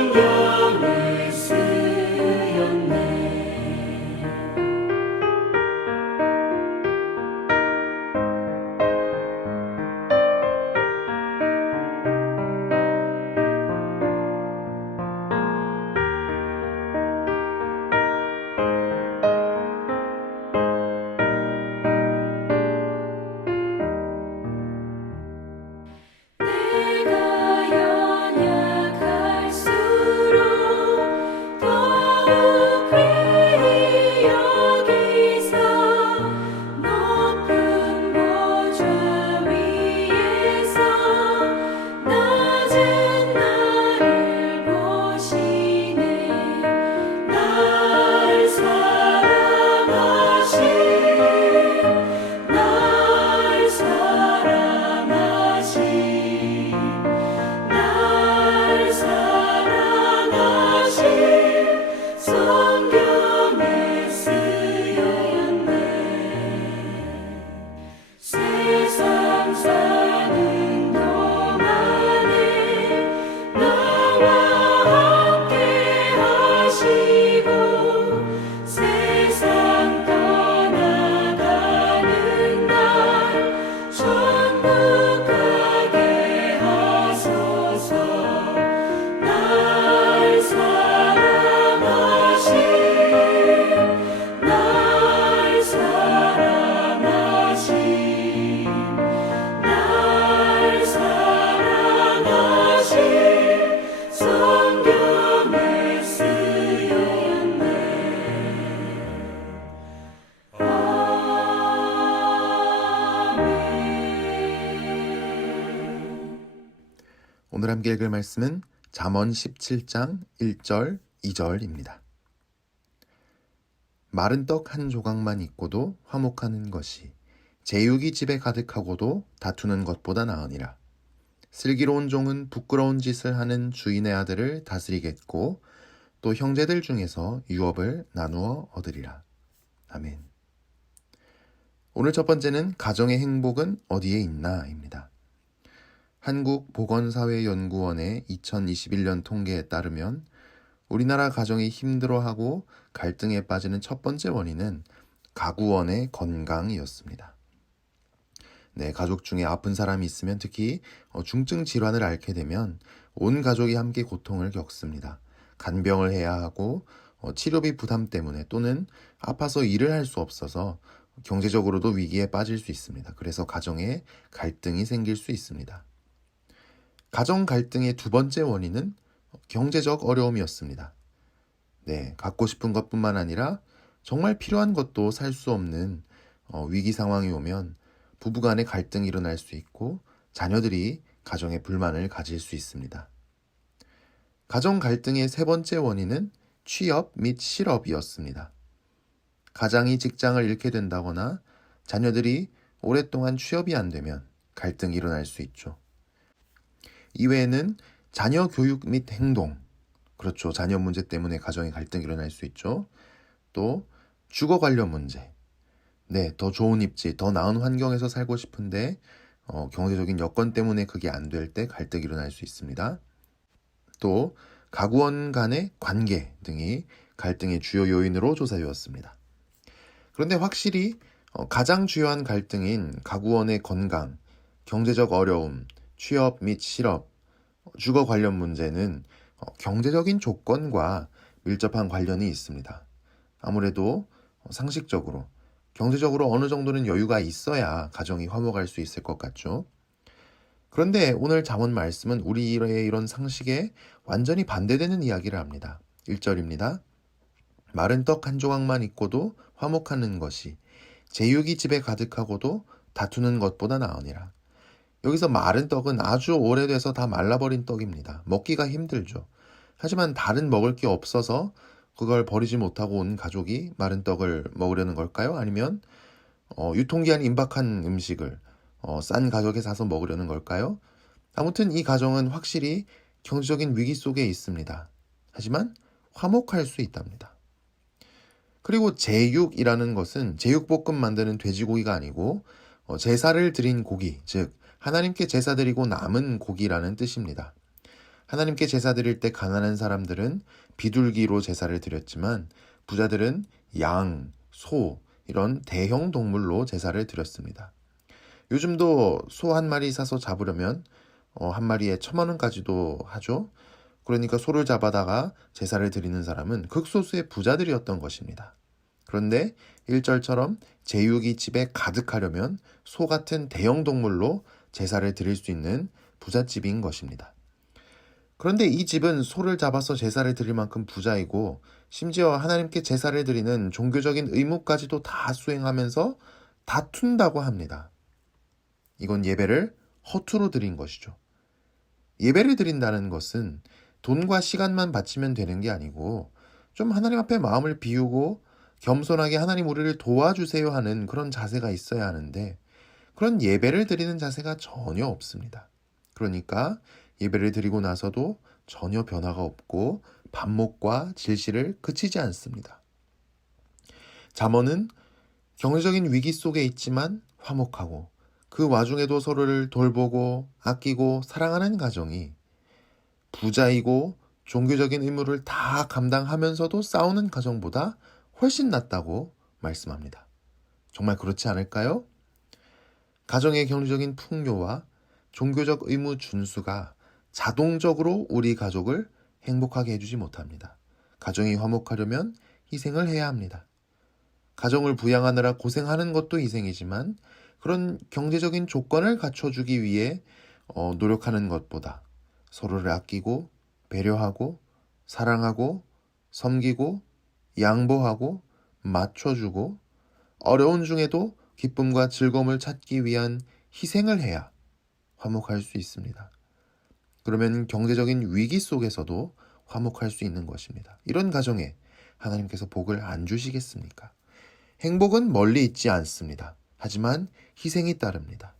성경을 쓰였네. 내가 연약할수록 더욱 귀히 여기사 높은 보좌 위에서 낮은 나를 보시네. 날 사랑하신 날 사랑하신 날 사랑하신 성경에 쓰였네. 세상 사는 동안에 나와 함께 하시고 세상 떠나가는 날 천국 가게 하소서. 날 사랑하신 날 사랑하신 날 사랑하신 성경에 쓰였네. 아멘. 오늘 함께 읽을 말씀은 잠언 17장 1절, 2절입니다. 마른 떡 한 조각만 있고도 화목하는 것이 제육이 집에 가득하고도 다투는 것보다 나으니라. 슬기로운 종은 부끄러운 짓을 하는 주인의 아들을 다스리겠고 또 형제들 중에서 유업을 나누어 얻으리라. 아멘. 오늘 첫 번째는 가정의 행복은 어디에 있나입니다. 한국보건사회연구원의 2021년 통계에 따르면 우리나라 가정이 힘들어하고 갈등에 빠지는 첫 번째 원인은 가구원의 건강이었습니다. 네, 가족 중에 아픈 사람이 있으면 특히 중증 질환을 앓게 되면 온 가족이 함께 고통을 겪습니다. 간병을 해야 하고 치료비 부담 때문에 또는 아파서 일을 할 수 없어서 경제적으로도 위기에 빠질 수 있습니다. 그래서 가정에 갈등이 생길 수 있습니다. 가정 갈등의 두 번째 원인은 경제적 어려움이었습니다. 네, 갖고 싶은 것뿐만 아니라 정말 필요한 것도 살 수 없는 위기 상황이 오면 부부간의 갈등이 일어날 수 있고 자녀들이 가정에 불만을 가질 수 있습니다. 가정 갈등의 세 번째 원인은 취업 및 실업이었습니다. 가장이 직장을 잃게 된다거나 자녀들이 오랫동안 취업이 안 되면 갈등이 일어날 수 있죠. 이외에는 자녀 교육 및 행동, 그렇죠. 자녀 문제 때문에 가정의 갈등이 일어날 수 있죠. 또 주거 관련 문제, 네, 더 좋은 입지, 더 나은 환경에서 살고 싶은데 경제적인 여건 때문에 그게 안 될 때 갈등이 일어날 수 있습니다. 또 가구원 간의 관계 등이 갈등의 주요 요인으로 조사되었습니다. 그런데 확실히 가장 주요한 갈등인 가구원의 건강, 경제적 어려움, 취업 및 실업, 주거 관련 문제는 경제적인 조건과 밀접한 관련이 있습니다. 아무래도 상식적으로, 경제적으로 어느 정도는 여유가 있어야 가정이 화목할 수 있을 것 같죠. 그런데 오늘 잠언 말씀은 우리의 이런 상식에 완전히 반대되는 이야기를 합니다. 1절입니다. 마른 떡 한 조각만 있고도 화목하는 것이 제육이 집에 가득하고도 다투는 것보다 나으니라. 여기서 마른 떡은 아주 오래돼서 다 말라버린 떡입니다. 먹기가 힘들죠. 하지만 다른 먹을 게 없어서 그걸 버리지 못하고 온 가족이 마른 떡을 먹으려는 걸까요? 아니면 유통기한 임박한 음식을 싼 가격에 사서 먹으려는 걸까요? 아무튼 이 가정은 확실히 경제적인 위기 속에 있습니다. 하지만 화목할 수 있답니다. 그리고 제육이라는 것은 제육볶음 만드는 돼지고기가 아니고 제사를 드린 고기, 즉 하나님께 제사 드리고 남은 고기라는 뜻입니다. 하나님께 제사 드릴 때 가난한 사람들은 비둘기로 제사를 드렸지만 부자들은 양, 소 이런 대형 동물로 제사를 드렸습니다. 요즘도 소 한 마리 사서 잡으려면 한 마리에 1,000원 원까지도 하죠. 그러니까 소를 잡아다가 제사를 드리는 사람은 극소수의 부자들이었던 것입니다. 그런데 1절처럼 제육이 집에 가득하려면 소 같은 대형 동물로 제사를 드릴 수 있는 부잣집인 것입니다. 그런데 이 집은 소를 잡아서 제사를 드릴 만큼 부자이고 심지어 하나님께 제사를 드리는 종교적인 의무까지도 다 수행하면서 다툰다고 합니다. 이건 예배를 허투루 드린 것이죠. 예배를 드린다는 것은 돈과 시간만 바치면 되는 게 아니고 좀 하나님 앞에 마음을 비우고 겸손하게 하나님 우리를 도와주세요 하는 그런 자세가 있어야 하는데 그런 예배를 드리는 자세가 전혀 없습니다. 그러니까 예배를 드리고 나서도 전혀 변화가 없고 반목과 질시를 그치지 않습니다. 잠언은 경제적인 위기 속에 있지만 화목하고 그 와중에도 서로를 돌보고 아끼고 사랑하는 가정이 부자이고 종교적인 의무를 다 감당하면서도 싸우는 가정보다 훨씬 낫다고 말씀합니다. 정말 그렇지 않을까요? 가정의 경제적인 풍요와 종교적 의무 준수가 자동적으로 우리 가족을 행복하게 해주지 못합니다. 가정이 화목하려면 희생을 해야 합니다. 가정을 부양하느라 고생하는 것도 희생이지만 그런 경제적인 조건을 갖춰주기 위해 노력하는 것보다 서로를 아끼고 배려하고 사랑하고 섬기고 양보하고 맞춰주고 어려운 중에도 기쁨과 즐거움을 찾기 위한 희생을 해야 화목할 수 있습니다. 그러면 경제적인 위기 속에서도 화목할 수 있는 것입니다. 이런 가정에 하나님께서 복을 안 주시겠습니까? 행복은 멀리 있지 않습니다. 하지만 희생이 따릅니다.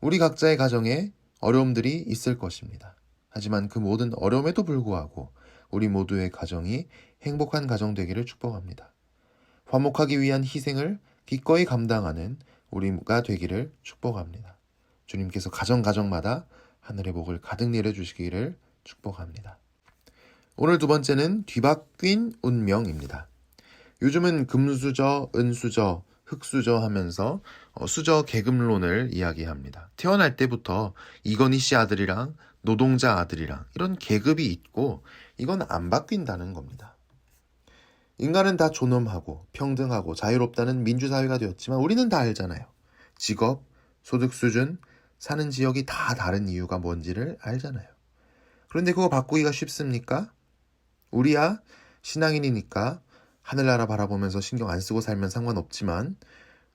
우리 각자의 가정에 어려움들이 있을 것입니다. 하지만 그 모든 어려움에도 불구하고 우리 모두의 가정이 행복한 가정 되기를 축복합니다. 화목하기 위한 희생을 기꺼이 감당하는 우리가 되기를 축복합니다. 주님께서 가정마다 하늘의 복을 가득 내려주시기를 축복합니다. 오늘 두 번째는 뒤바뀐 운명입니다. 요즘은 금수저, 은수저, 흑수저 하면서 수저 계급론을 이야기합니다. 태어날 때부터 이건희 씨 아들이랑 노동자 아들이랑 이런 계급이 있고 이건 안 바뀐다는 겁니다. 인간은 다 존엄하고 평등하고 자유롭다는 민주사회가 되었지만 우리는 다 알잖아요. 직업, 소득 수준, 사는 지역이 다 다른 이유가 뭔지를 알잖아요. 그런데 그거 바꾸기가 쉽습니까? 우리야 신앙인이니까 하늘나라 바라보면서 신경 안 쓰고 살면 상관없지만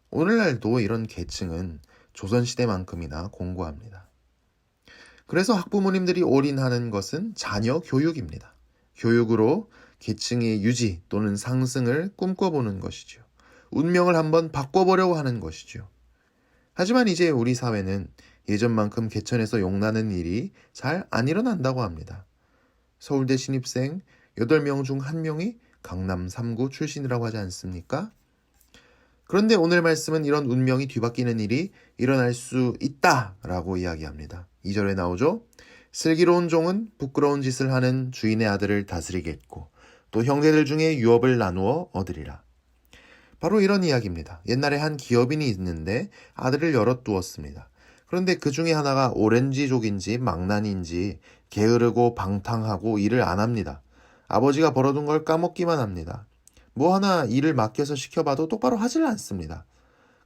오늘날도 이런 계층은 조선시대만큼이나 공고합니다. 그래서 학부모님들이 올인하는 것은 자녀 교육입니다. 교육으로 계층의 유지 또는 상승을 꿈꿔보는 것이죠. 운명을 한번 바꿔보려고 하는 것이죠. 하지만 이제 우리 사회는 예전만큼 개천에서 용나는 일이 잘 안 일어난다고 합니다. 서울대 신입생 8명 중 1명이 강남 3구 출신이라고 하지 않습니까? 그런데 오늘 말씀은 이런 운명이 뒤바뀌는 일이 일어날 수 있다라고 이야기합니다. 2절에 나오죠. 슬기로운 종은 부끄러운 짓을 하는 주인의 아들을 다스리겠고 또 형제들 중에 유업을 나누어 얻으리라. 바로 이런 이야기입니다. 옛날에 한 기업인이 있는데 아들을 여럿 두었습니다. 그런데 그 중에 하나가 오렌지족인지 망나니인지 게으르고 방탕하고 일을 안 합니다. 아버지가 벌어둔 걸 까먹기만 합니다. 뭐 하나 일을 맡겨서 시켜봐도 똑바로 하질 않습니다.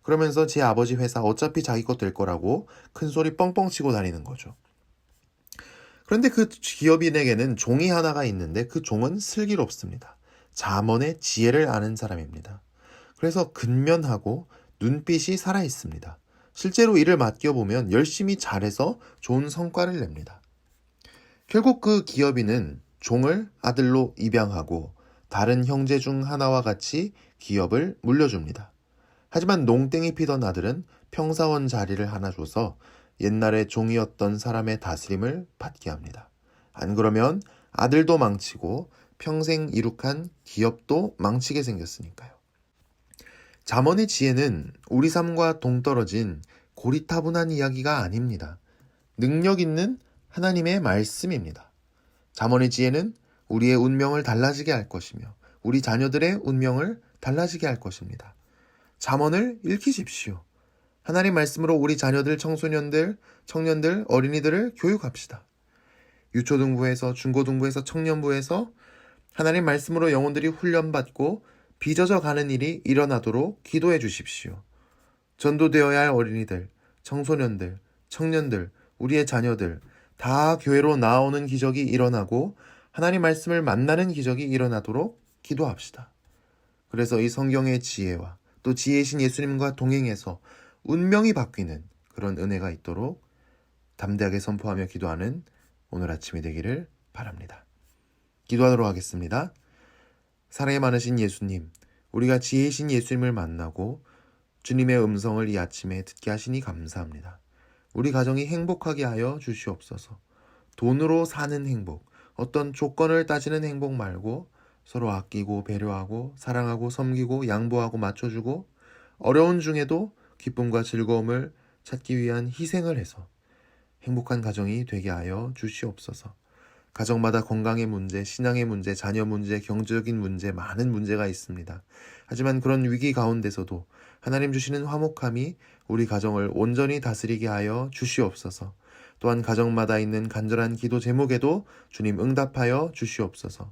그러면서 제 아버지 회사 어차피 자기 것 될 거라고 큰 소리 뻥뻥 치고 다니는 거죠. 그런데 그 기업인에게는 종이 하나가 있는데 그 종은 슬기롭습니다. 잠언의 지혜를 아는 사람입니다. 그래서 근면하고 눈빛이 살아있습니다. 실제로 일을 맡겨보면 열심히 잘해서 좋은 성과를 냅니다. 결국 그 기업인은 종을 아들로 입양하고 다른 형제 중 하나와 같이 기업을 물려줍니다. 하지만 농땡이 피던 아들은 평사원 자리를 하나 줘서 옛날에 종이었던 사람의 다스림을 받게 합니다. 안 그러면 아들도 망치고 평생 이룩한 기업도 망치게 생겼으니까요. 잠언의 지혜는 우리 삶과 동떨어진 고리타분한 이야기가 아닙니다. 능력 있는 하나님의 말씀입니다. 잠언의 지혜는 우리의 운명을 달라지게 할 것이며 우리 자녀들의 운명을 달라지게 할 것입니다. 잠언을 읽히십시오. 하나님 말씀으로 우리 자녀들, 청소년들, 청년들, 어린이들을 교육합시다. 유초등부에서, 중고등부에서, 청년부에서 하나님 말씀으로 영혼들이 훈련받고 빚어져 가는 일이 일어나도록 기도해 주십시오. 전도되어야 할 어린이들, 청소년들, 청년들, 우리의 자녀들 다 교회로 나오는 기적이 일어나고 하나님 말씀을 만나는 기적이 일어나도록 기도합시다. 그래서 이 성경의 지혜와 또 지혜이신 예수님과 동행해서 운명이 바뀌는 그런 은혜가 있도록 담대하게 선포하며 기도하는 오늘 아침이 되기를 바랍니다. 기도하도록 하겠습니다. 사랑이 많으신 예수님, 우리가 지혜이신 예수님을 만나고 주님의 음성을 이 아침에 듣게 하시니 감사합니다. 우리 가정이 행복하게 하여 주시옵소서. 돈으로 사는 행복, 어떤 조건을 따지는 행복 말고 서로 아끼고 배려하고 사랑하고 섬기고 양보하고 맞춰주고 어려운 중에도 기쁨과 즐거움을 찾기 위한 희생을 해서 행복한 가정이 되게 하여 주시옵소서. 가정마다 건강의 문제, 신앙의 문제, 자녀 문제, 경제적인 문제, 많은 문제가 있습니다. 하지만 그런 위기 가운데서도 하나님 주시는 화목함이 우리 가정을 온전히 다스리게 하여 주시옵소서. 또한 가정마다 있는 간절한 기도 제목에도 주님 응답하여 주시옵소서.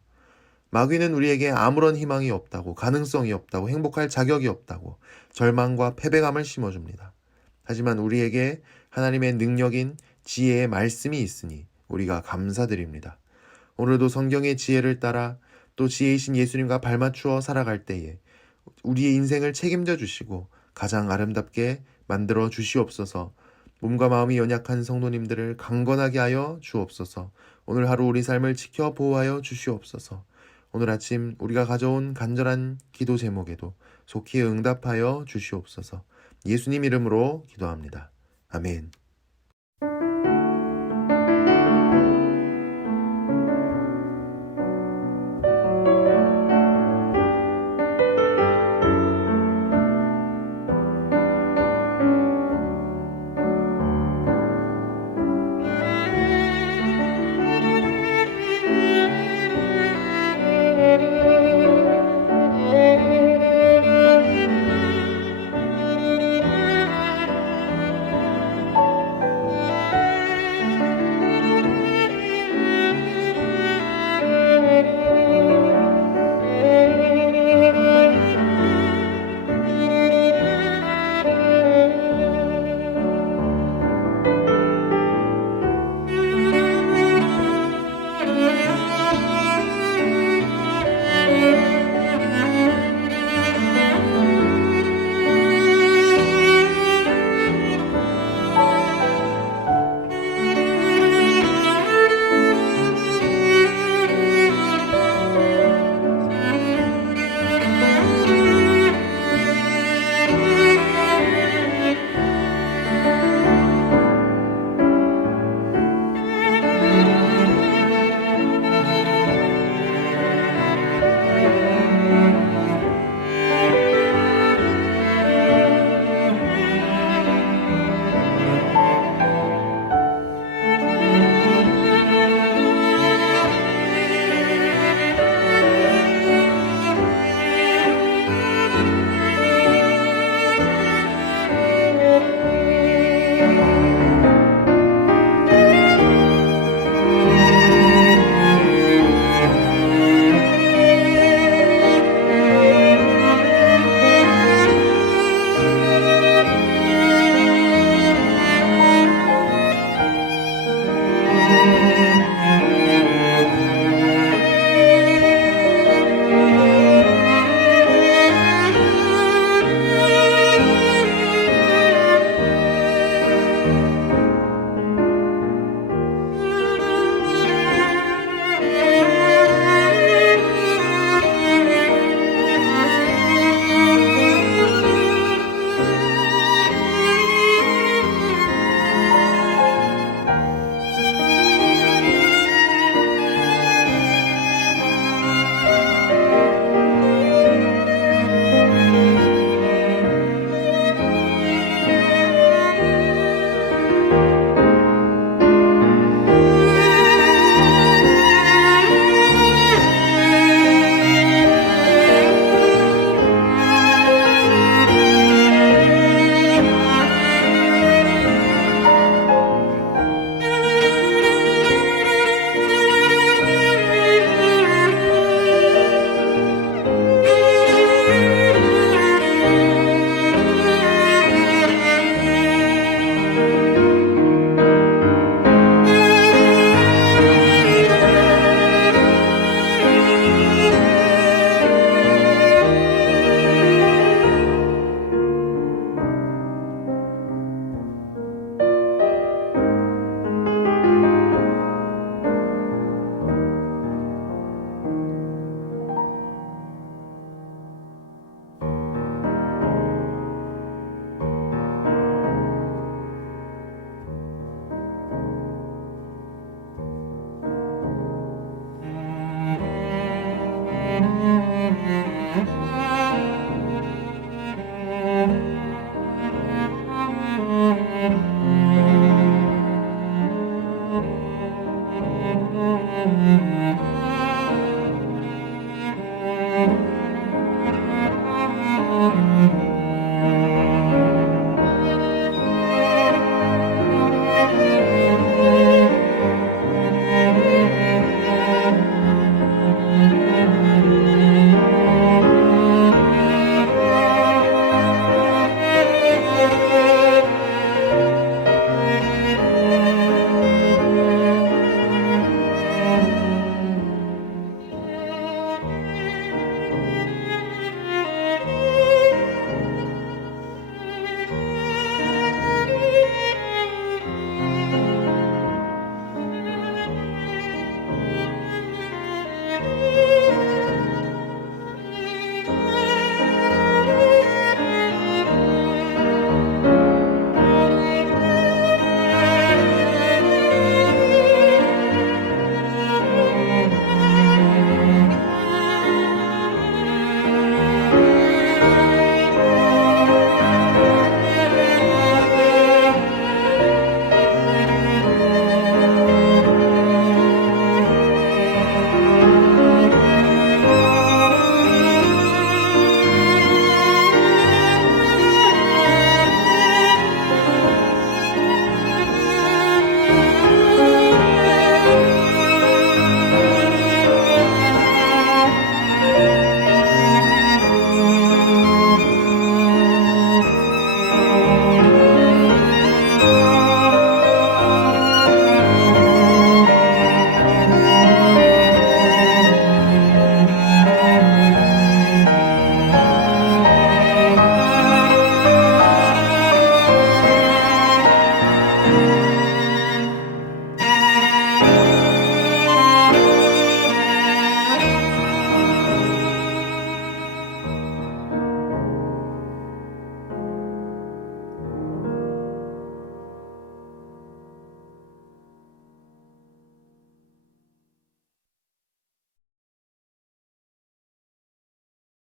마귀는 우리에게 아무런 희망이 없다고, 가능성이 없다고, 행복할 자격이 없다고 절망과 패배감을 심어줍니다. 하지만 우리에게 하나님의 능력인 지혜의 말씀이 있으니 우리가 감사드립니다. 오늘도 성경의 지혜를 따라 또 지혜이신 예수님과 발맞추어 살아갈 때에 우리의 인생을 책임져 주시고 가장 아름답게 만들어 주시옵소서. 몸과 마음이 연약한 성도님들을 강건하게 하여 주옵소서. 오늘 하루 우리 삶을 지켜 보호하여 주시옵소서. 오늘 아침 우리가 가져온 간절한 기도 제목에도 속히 응답하여 주시옵소서. 예수님 이름으로 기도합니다. 아멘.